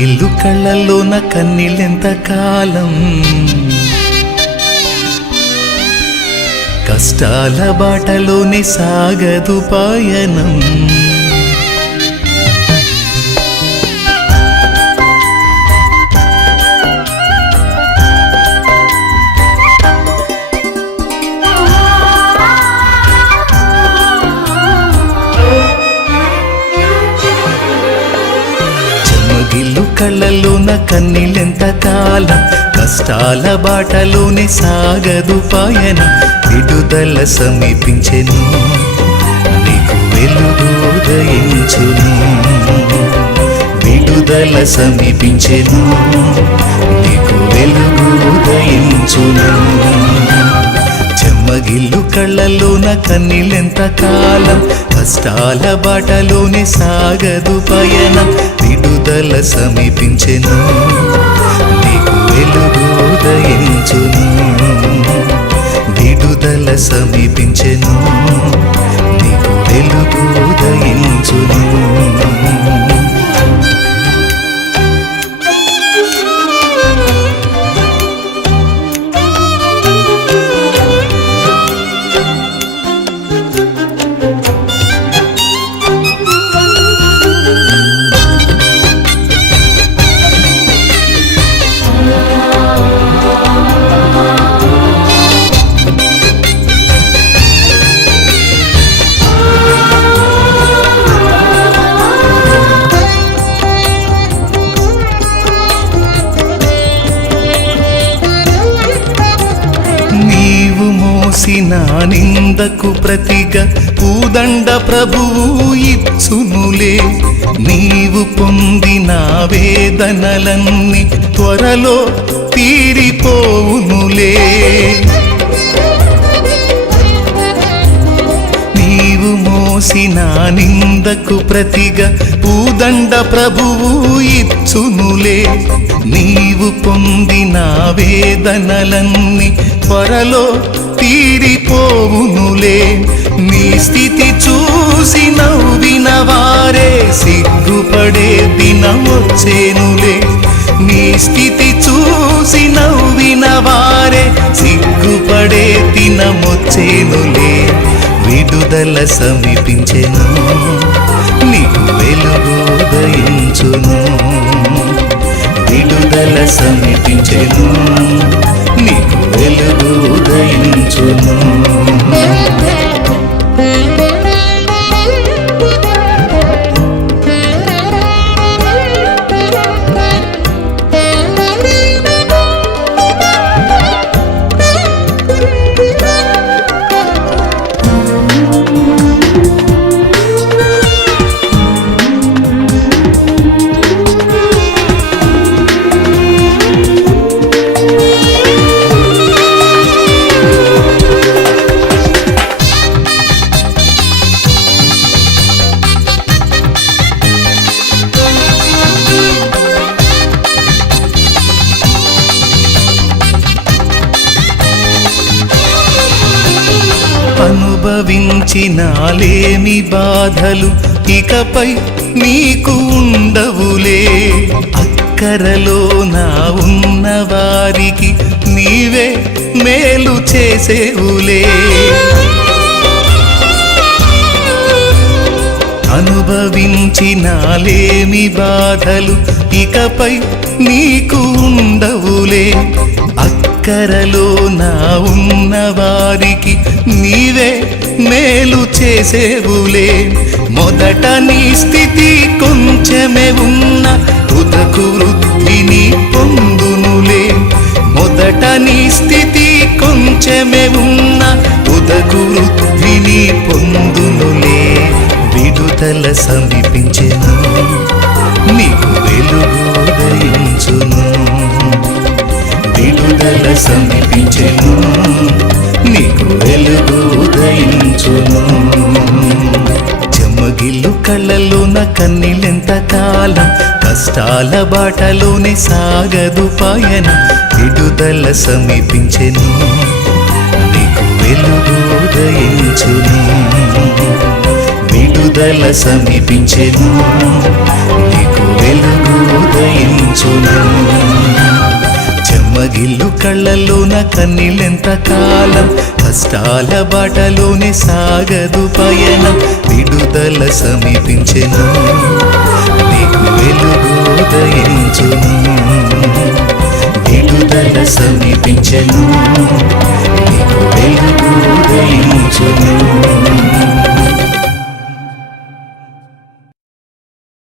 చెమ్మగిల్లు కళ్ళల్లోన కన్నీళ్ళెంత కాలం, కష్టాల బాటలోనే సాగదు పయనం. చెమ్మగిల్లు కళ్ళల్లోన కన్నీళ్ళెంత కాలం, కష్టాల బాటలోనే సాగదు పయనం. విడుదల సమీపించెను, నీకు వెలుగు ఉదయించును. విడుదల సమీపించెను, నీకు వెలుగు ఉదయించును. చెమ్మగిల్లు కళ్ళల్లోన కన్నీళ్ళెంత కాలం, కష్టాల బాటలోనే సాగదు పయనం. విడుదల సమీపించెను, నీకు వెలుగు ఉదయించును. విడుదల సమీపించెను, నీకు వెలుగు ఉదయించును. నా నిందకు ప్రతిగా పూదండ ప్రభువు ఇచ్చునులే. నీవు పొందిన వేదనలన్నీ త్వరలో తీరిపోవునులే. నీవు మోసిన నిందకు ప్రతిగా పూదండ ప్రభువు ఇచ్చునులే. నీవు పొందిన వేదనలన్నీ త్వరలో తీరిపోవునులే. నీ స్థితి చూసి నవ్విన వారే సిగ్గుపడే దినమొచ్చేనులే. నీ స్థితి చూసి నవ్విన వారే సిగ్గుపడే దినమొచ్చేనులే. విడుదల సమీపించెను, నీకు వెలుగు ఉదయించును. విడుదల సమీపించెను, నీకు వెలుగు ఉదయించును. అనుభవించినాలేమి బాధలు ఇకపై నీకు ఉండవులే. అక్కరలో నా ఉన్న వారికి నీవే మేలు చేసేవులే. అనుభవించినాలేమి బాధలు ఇకపై నీకు ఉండవులే. అక్కరలో నా ఉన్న వారికి నీవే మేలు చేసేవులే. మొదట నీ స్థితి కొంచెమే ఉన్న తుదకు వృద్ధిని పొందునులే. మొదట నీ స్థితి కొంచెమే ఉన్న తుదకు వృద్ధిని పొందునులే. విడుదల సమీపించెను, నీకు వెలుగు ఉదయించును. విడుదల సమీపించెను, నీకు వెలుగు ఉదయించును. చెమ్మగిల్లు కళ్ళల్లోన కన్నీళ్ళెంత కాలం, కష్టాల బాటలోనే సాగదు పయనం. విడుదల సమీపించెను, నీకు వెలుగు ఉదయించును. విడుదల సమీపించెను, నీకు వెలుగు ఉదయించును చెమ్మగిల్లు కళ్ళలోన కన్నీళ్ళెంత కాలం కష్టాల బాటలోనే సాగదు పయనం విడుదల సమీపించెను నీకు వెలుగు ఉదయించును విడుదల సమీపించెను నీకు వెలుగు ఉదయించును